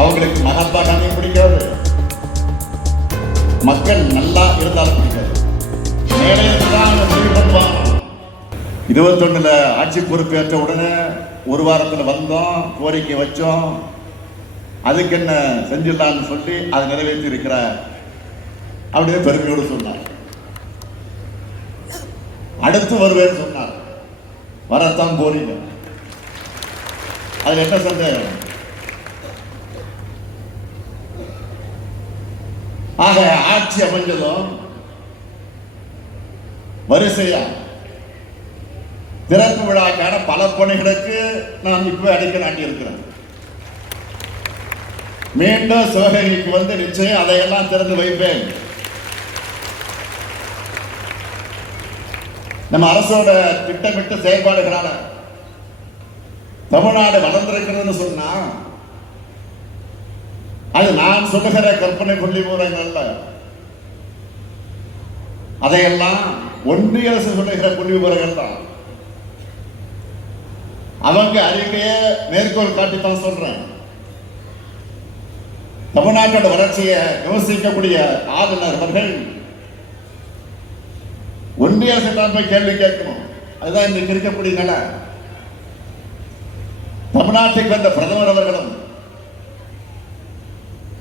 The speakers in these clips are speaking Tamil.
அவங்களுக்கு மகாத்மா காந்தி பிடிக்காது, மக்கள் நல்லா இருந்தாலும் பிடிக்காது. மேடையில்தான் முடிவு பண்ணுவாங்க. 21 ஆட்சி பொறுப்பேற்ற உடனே ஒரு வாரத்தில் வந்தோம், கோரிக்கை வச்சோம், அதுக்கு என்ன செஞ்சிடலான்னு சொல்லி அதை நிறைவேற்றி இருக்கிறார் அப்படின்னு பெருமையோடு சொன்னார். அடுத்து வருவேன்னு சொன்னார், வரத்தான் போறீங்க. அதுல என்ன சந்தேகம்? ஆக ஆட்சி அமைஞ்சதும் வரிசையா திறப்பு விழாக்கான பல பணிகளுக்கு நாம் இப்ப அடிக்க நாட்டியிருக்கிறோம். மீண்டும் சிவகங்கைக்கு வந்து நிச்சயம் அதையெல்லாம் திறந்து வைப்பேன். நம்ம அரசோட திட்டமிட்ட செயல்பாடுகளால தமிழ்நாடு வளர்ந்திருக்கிறதுன்னு சொன்னா அது நான் சொல்லுகிற கற்பனை புள்ளி விவரங்கள்ல, அதையெல்லாம் ஒன்றிய அரசு சொல்லுகிற புள்ளி விவரங்கள் தான். அவங்க அறிக்கையை மேற்கோள் காட்டித்தான் சொல்றேன். தமிழ்நாட்டோட வளர்ச்சியை விமர்சிக்கக்கூடிய ஆளுநர் அவர்கள் ஒன்றிய அரசு தான் போய் கேள்வி கேட்கணும். அதுதான் இன்றைக்கு இருக்கக்கூடிய நிலை. தமிழ்நாட்டுக்கு வந்த பிரதமர் அவர்களும்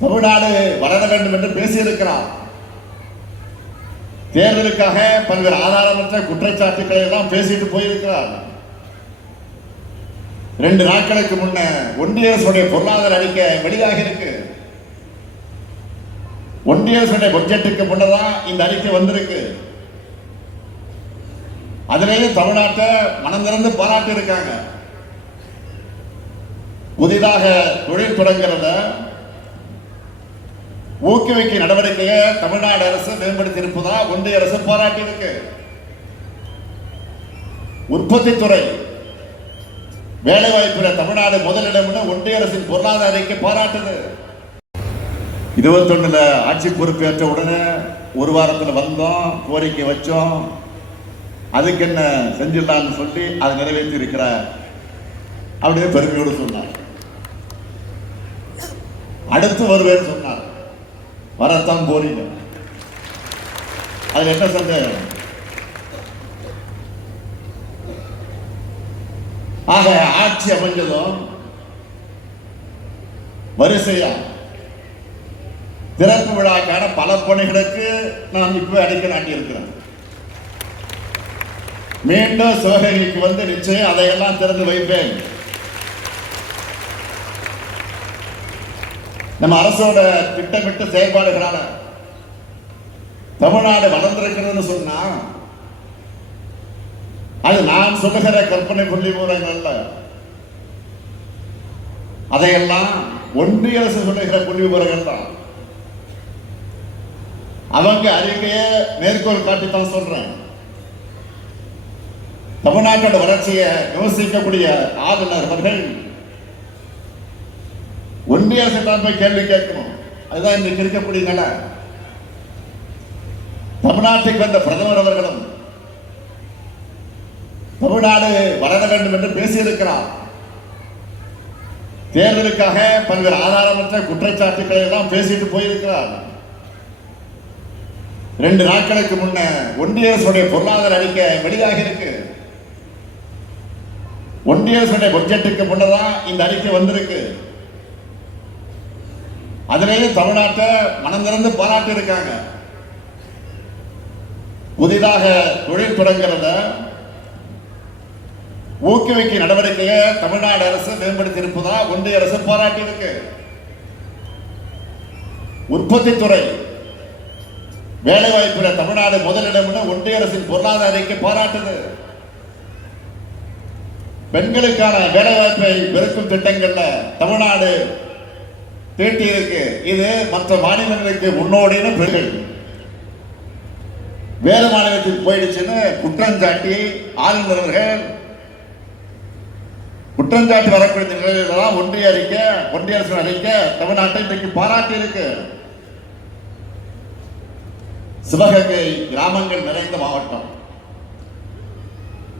தமிழ்நாடு வளர வேண்டும் என்று பேசியிருக்கிறார். தேர்தலுக்காக பல்வேறு ஆதாரமற்ற குற்றச்சாட்டுக்களை எல்லாம் பேசிட்டு போயிருக்கிறார். 2 நாட்களுக்கு முன்ன ஒன்றிய அரசுடைய பொருளாதார அறிக்கை வெளியாக இருக்கு. ஒன்றிய அரசுடைய பட்ஜெட்டுக்கு முன்னதான் இந்த அறிக்கை வந்திருக்கு. அதிலேயே தமிழ்நாட்டை மனம் திறந்து பாராட்டி இருக்காங்க. புதிதாக தொழில் தொடங்கிறத ஊக்குவிக்க நடவடிக்கையை தமிழ்நாடு அரசு மேம்படுத்தி இருப்பதா ஒன்றிய அரசு பாராட்டி இருக்கு. உற்பத்தி துறை வேலை வாய்ப்புல தமிழ்நாடு முதலிடம் ஒன்றிய அரசின் பொருளாதார அறிக்கை பாராட்டுது. 21 ஆட்சி பொறுப்பேற்ற உடனே ஒரு வாரத்தில் வந்தோம், கோரிக்கை வச்சோம், அதுக்கு என்ன செஞ்சிடலான்னு சொல்லி அதை நிறைவேற்றி இருக்கிறார் அப்படின்னு பெருமையோடு சொன்னார். அடுத்து வருவேன்னு சொன்னார், வரத்தான் போறீங்க. அதுல என்ன சந்தேகம்? ஆக ஆட்சி அமைஞ்சதும் வரிசையா திறப்பு விழாக்கான பல பணிகளுக்கு நாம் இப்ப அடிக்க நாட்டியிருக்கிறோம். மீண்டும் சிவகங்கைக்கு வந்து நிச்சயம் அதையெல்லாம் திறந்து வைப்பேன். நம்ம அரசோட திட்டமிட்ட செயல்பாடுகளால தமிழ்நாடு வளர்ந்திருக்கிறதுன்னு சொன்னா அது நான் சொல்லுகிற கற்பனை புள்ளி விவரங்கள்ல, அதையெல்லாம் ஒன்றிய அரசு சொல்லுகிற புள்ளி விவரங்கள் தான். அவங்க அறிக்கையை மேற்கோள் காட்டித்தான் சொல்றேன். தமிழ்நாட்டோட வளர்ச்சியை விமர்சிக்கக்கூடிய ஆளுநர் அவர்கள் ஒன்றிய அரசு தான் போய் கேள்வி கேட்கணும். அதுதான் இன்றைக்கு இருக்கக்கூடிய நிலை. தமிழ்நாட்டுக்கு வந்த பிரதமர் அவர்களும் தமிழ்நாடு வளர வேண்டும் என்று பேசியிருக்கிறார். தேர்தலுக்காக பல்வேறு ஆதாரமற்ற குற்றச்சாட்டுக்களை எல்லாம் பேசிட்டு போயிருக்கிறார். 2 நாட்களுக்கு முன்ன ஒன்றிய அரசுடைய பொருளாதார அறிக்கை வெளியாக இருக்கு. ஒன்றிய அரசுடைய பட்ஜெட்டுக்கு முன்னதான் இந்த அறிக்கை வந்திருக்கு. அதிலேயே தமிழ்நாட்டை மனம் திறந்து பாராட்டி இருக்காங்க. புதிதாக தொழில் தொடங்கிறத ஊக்குவிக்க நடவடிக்கையை தமிழ்நாடு அரசு மேம்படுத்தி இருப்பதா ஒன்றிய அரசு பாராட்டி இருக்கு. உற்பத்தி துறை வேலை வாய்ப்புல தமிழ்நாடு முதலிடம் ஒன்றிய அரசின் பொருளாதார அறிக்கை பாராட்டுது. பெண்களுக்கான வேலை வாய்ப்பை பெருக்கும் திட்டங்கள்ல தமிழ்நாடு தீட்டி இருக்கு. இது மற்ற மாநிலங்களுக்கு முன்னோடின்னு பெண்கள் வேறு மாநிலத்தில் போயிடுச்சுன்னு குற்றஞ்சாட்டி ஆளுநர்கள் குற்றஞ்சாட்டி வரக்கூடிய நிலையில்தான் ஒன்றிய அரசு அறிக்கை தமிழ்நாட்டை இன்றைக்கு பாராட்டி இருக்கு. சிவகங்கை கிராமங்கள் நிறைந்த மாவட்டம்.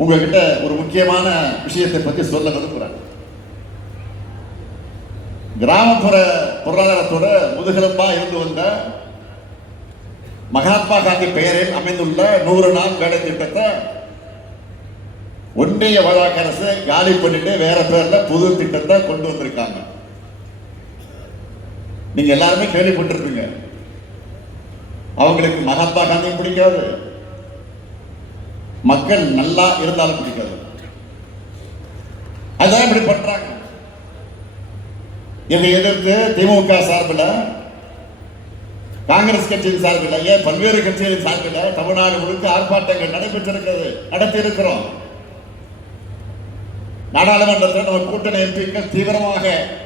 உங்ககிட்ட ஒரு முக்கியமான விஷயத்தை பற்றி சொல்ல விரும்புகிறேன். கிராமப்புற பொருளாதாரத்தோட முதுகெலும்பா இருந்து வந்த மகாத்மா காந்தி பெயரில் அமைந்துள்ள 100 நாள் வேலை திட்டத்தை ஒன்றிய பாஜக அரசு காலி பண்ணிட்டு வேற பேர்ல புது திட்டத்தை கொண்டு வந்திருக்காங்க. நீங்க எல்லாருமே கேள்விப்பட்டிருப்பீங்க. அவங்களுக்கு மகாத்மா காந்தி பிடிக்காது, மக்கள் நல்லா இருந்தாலும் பிடிக்காது. அதான் இப்படி பண்றாங்க. இதை எதிர்த்து திமுக சார்பில், காங்கிரஸ் கட்சியின் சார்பில், ஏன் பல்வேறு கட்சிகளின் சார்பில் தமிழ்நாடு முழுக்க ஆர்ப்பாட்டங்கள் நடைபெற்றிருக்கிறது, நடத்தி இருக்கிறோம். நாடாளுமன்றத்தில் நம்ம கூட்டணி எம்பிக்கள் தீவிரமாக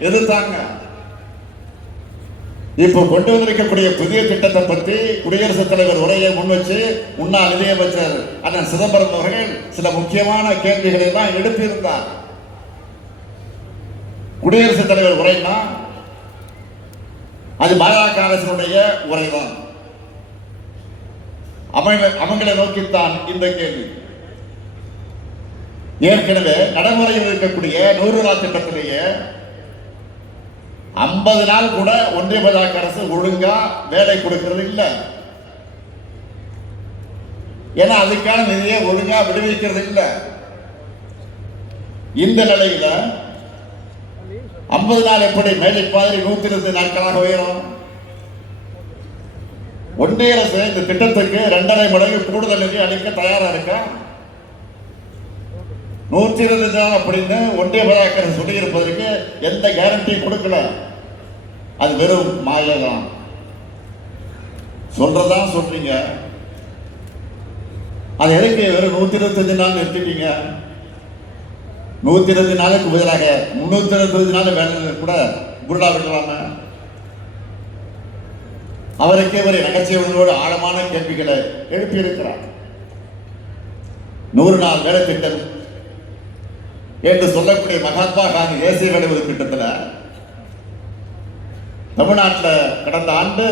எதிர்த்தாங்க. இப்போ கொண்டு வந்திருக்கக்கூடிய புதிய திட்டத்தை பற்றி குடியரசுத் தலைவர் உரையை முன் வச்சு முன்னாள் நிதியமைச்சர் அண்ணன் சிதம்பரம் அவர்கள் சில முக்கியமான கேள்விகளை தான் எழுப்பியிருந்தார். குடியரசுத் தலைவர் உரைனா அது பாஜக அரசினுடைய உரைதான். அவங்களை நோக்கித்தான் இந்த கேள்வி. ஏற்கனவே நடைமுறையில் இருக்கக்கூடிய 100 நாள் திட்டத்திலேயே 50 நாள் கூட ஒன்றிய பாஜக அரசு ஒழுங்கா வேலை கொடுக்கிறது இல்லை. ஏன்னா அதுக்கான நிதியை ஒழுங்கா விடுவிக்கிறது இல்லை. இந்த நிலையில 50 நாள் எப்படி மேஜிக் மாதிரி 120 நாட்களாக உயரும்? ஒன்றிய அரசு இந்த திட்டத்துக்கு 2.5 மடங்கு கூடுதல் நிதி அளிக்க தயாரா இருக்கா? 120 நாள் அப்படின்னு ஒன்றிய பாஜக அரசு சொல்லி இருப்பதற்கு எந்த கேரண்டியும் கொடுக்கல. அது வெறும் மாயதான். சொல்றதான் சொல்றீங்க. அது எதுக்கு வெறும் 125 நாள் நிறுத்திட்டீங்க? 120 நாளுக்கு பதிலாக 325 நாள் வேலை கூட குருடா விடலாம? அவருக்கே ஒரு நகைச்சுவையோடு ஆழமான கேள்விகளை எழுப்பியிருக்கிறார். 100 நாள் வேலை திட்டம் என்று சொல்லக்கூடிய மகாத்மா காந்தி தேசிய வேலை திட்டத்தில் தமிழ்நாட்டில் கடந்த ஆண்டு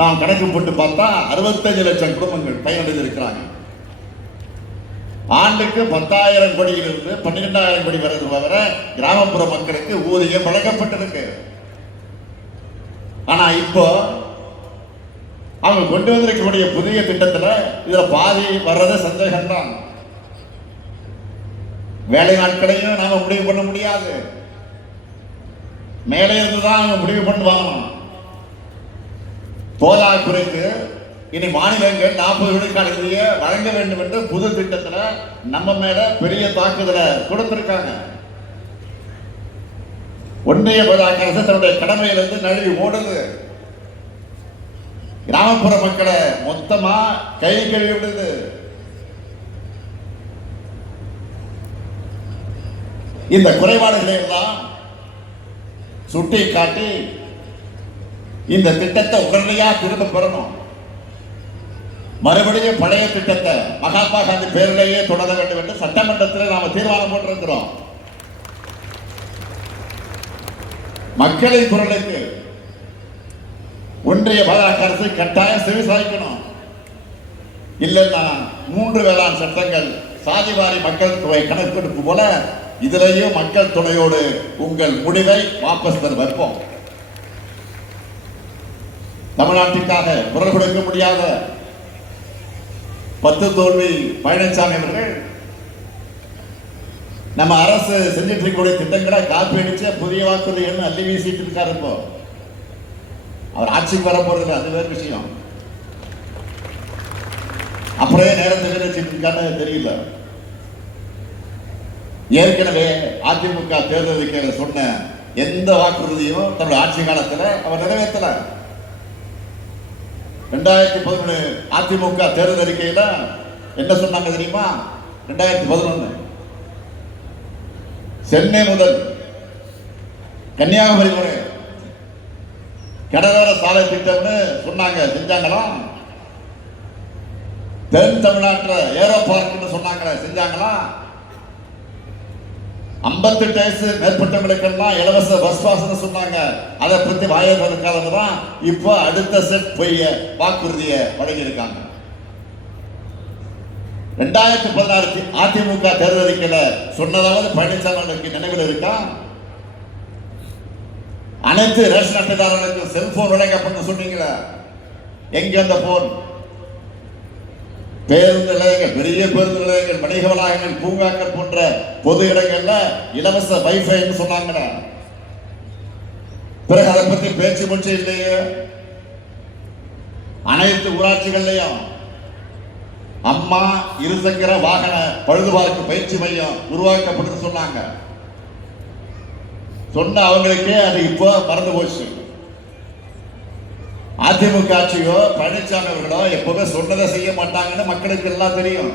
நாம் கணக்கு போட்டு பார்த்தா 65 லட்சம் குடும்பங்கள் பயனடைந்திருக்கிறாங்க. ஆண்டுக்கு 10,000 கோடியிலிருந்து 12,000 கோடி வரை கிராமப்புற மக்களுக்கு ஊதியம் வழங்கப்பட்டிருக்கு. ஆனா இப்போ அவங்க கொண்டு வந்திருக்கக்கூடிய புதிய திட்டத்தில் இதுல பாதி வர்றது சந்தேகம்தான். வேலை நாட்களையும் நாம முடிவு பண்ண முடியாது. மேலே இருந்துதான் அவங்க முடிவு பண்ணுவாங்க. போதாக்குறைக்கு இனி மாநிலங்கள் 40 விழுக்காடு நிதியை வழங்க வேண்டும் என்று புது திட்டத்தில் நம்ம மேல பெரிய தாக்குதலை கொடுத்திருக்காங்க. ஒன்றிய பாஜக அரசு தன்னுடைய கடமையிலிருந்து நழுவி ஓடுது. கிராமப்புற மக்களை மொத்தமா கை கழுவி விடுது. இந்த குறைபாடுகளை எல்லாம் சுட்டி காட்டி இந்த திட்டத்தை உடனடியாக திரும்ப பெறணும். மறுபடியும் பழைய திட்டத்தை மகாத்மா காந்தி பேரிலேயே தொடர வேண்டும் என்று சட்டமன்றத்தில் நாம தீர்மானம் போட்டிருக்கிறோம். மக்களின் குரலுக்கு ஒன்றிய பாஜக அரசு கட்டாயம் செவி சாய்க்கணும். இல்லைன்னா 3 வேளாண் சட்டங்கள், சாதிவாரி மக்கள் தொகை கணக்கெடுப்பு போல இதிலேயும் மக்கள் துணையோடு உங்கள் முடிவை வாபஸ் பெற வைப்போம். தமிழ்நாட்டுக்காக குரல் கொடுக்க முடியாத 10 தோல்வி பழனிசாமி அவர்கள் நம்ம அரசு செஞ்சிட்டு இருக்கக்கூடிய திட்டங்களை காப்பி அடிச்ச புதிய வாக்குறுதி என்ன அள்ளி வீசிட்டு இருக்காரு. இப்போ அவர் ஆட்சிக்கு வர போறது அது வேறு விஷயம். அப்படியே நேரத்தை வச்சுட்டு இருக்கான்னு தெரியல. ஏற்கனவே அதிமுக தேர்தல் அறிக்கையில சொன்ன எந்த வாக்குறுதியும் தன்னுடைய ஆட்சி காலத்தில் அவர் நிறைவேற்றல. 2011 அதிமுக தேர்தல் அறிக்கையில என்ன சொன்னாங்க தெரியுமா? 2011 சென்னை முதல் கன்னியாகுமரி வரை கடலோர சாலை திட்டம்னு சொன்னாங்க, செஞ்சாங்களா? தென் தமிழ்நாட்டில் ஏரோ பார்க்னு சொன்னாங்களே, செஞ்சாங்களா? 58 வயசு மேற்பட்டவங்களுக்கெல்லாம் இலவச பஸ் பாஸ் சொன்னாங்க, அதை பத்தி வாயதற்காக தான் இப்போ அடுத்த செட் பொய்ய வாக்குறுதியை வழங்கியிருக்காங்க. 2016 அதிமுக தேர்தல் அறிக்கையில சொன்னதாவது பழனிசாமி நினைவில் இருக்கா? அனைத்து ரேஷன் அட்டைதாரர்களுக்கும் செல்போன் வழங்கப்பட்டு சொன்னீங்களா? எங்க அந்த போன்? பேருந்து நிலையங்கள், பெரிய பேருந்து நிலையங்கள், வணிக வளாகங்கள், பூங்காக்கள் போன்ற பொது இடங்கள்ல இலவச வைஃபை சொன்னாங்க. பிறகு அதை பத்தி பேச்சு மூச்சு இல்லையே. அனைத்து ஊராட்சிகள்லையும் அம்மா இருசக்கர வாகன பழுதுபார்ப்பு பயிற்சி மையம் உருவாக்கப்படுது சொன்னாங்க. சொன்ன அவங்களுக்கே அது இப்போ மறந்து போச்சு. அதிமுக ஆட்சியோ பழனிசாமி அவர்களோ எப்பவுமே சொன்னதை செய்ய மாட்டாங்கன்னு மக்களுக்கு எல்லாம் தெரியும்.